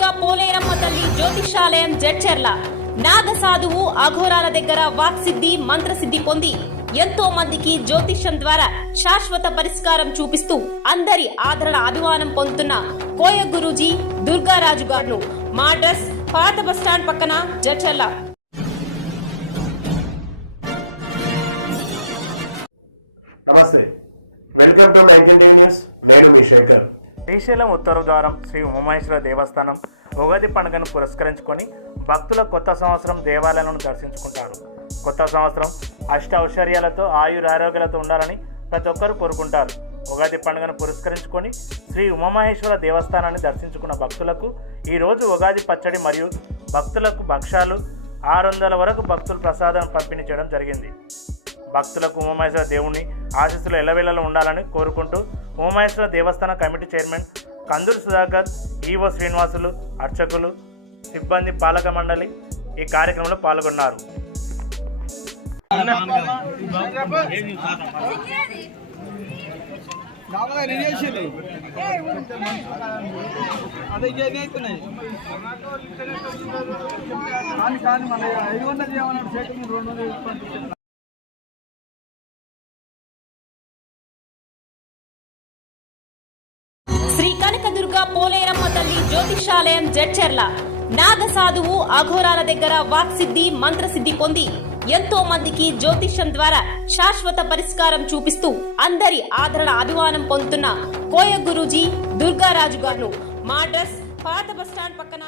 కనకదుర్గ పోలేరమ్మ తల్లి జ్యోతిషాలయం జడ్చెర్ల. నాగ సాధువు అఘోరాల దగ్గర వాక్సిద్ధి మంత్రసిద్ధి పొంది ఎంతో మందికి జ్యోతిష్యం ద్వారా శాశ్వత పరిష్కారం చూపిస్తూ అందరి ఆదరణ అభిమానం పొందుతున్న కోయ గురూజీ దుర్గారాజు గారు మా అడ్రస్ పాత బస్టాండ్ పక్కన జడ్చెర్ల. నమస్తే. Welcome to news. నేను మీ శేఖర్. శ్రీశైలం ఉత్తర ద్వారం శ్రీ ఉమామహేశ్వర దేవస్థానం ఉగాది పండుగను పురస్కరించుకొని భక్తుల కొత్త సంవత్సరం దేవాలయాలను దర్శించుకుంటారు. కొత్త సంవత్సరం అష్ట ఐశ్వర్యాలతో ఆయురారోగ్యాలతో ఉండాలని ప్రతి ఒక్కరు కోరుకుంటారు. ఉగాది పండుగను పురస్కరించుకొని శ్రీ ఉమామహేశ్వర దేవస్థానాన్ని దర్శించుకున్న భక్తులకు ఈరోజు ఉగాది పచ్చడి మరియు భక్తులకు భక్ష్యాలు ఆరు వందల వరకు భక్తులు ప్రసాదం పంపిణీ చేయడం జరిగింది. భక్తులకు ఉమామహేశ్వర దేవుని ఆశీస్సులు ఎల్లవేళలో ఉండాలని కోరుకుంటూ ఉమామహేశ్వర దేవస్థాన committee chairman Kanduru Sudhakar EO Srinivasulu అర్చకులు సిబ్బంది పాలక మండలి ఈ కార్యక్రమంలో పాల్గొన్నారు. అదే కనకదుర్గ పోలేరమ్మ తల్లి జ్యోతిషాలయం జడ్చెర్ల. నాగ సాధువు అఘోరాల దగ్గర వాక్సిద్ధి మంత్రసిద్ధి పొంది ఎంతో మందికి జ్యోతిష్యం ద్వారా శాశ్వత పరిష్కారం చూపిస్తూ అందరి ఆదరణ అభిమానం పొందుతున్న కోయ గురూజీ దుర్గారాజు గారు. మా అడ్రస్ పాత బస్టాండ్ పక్కన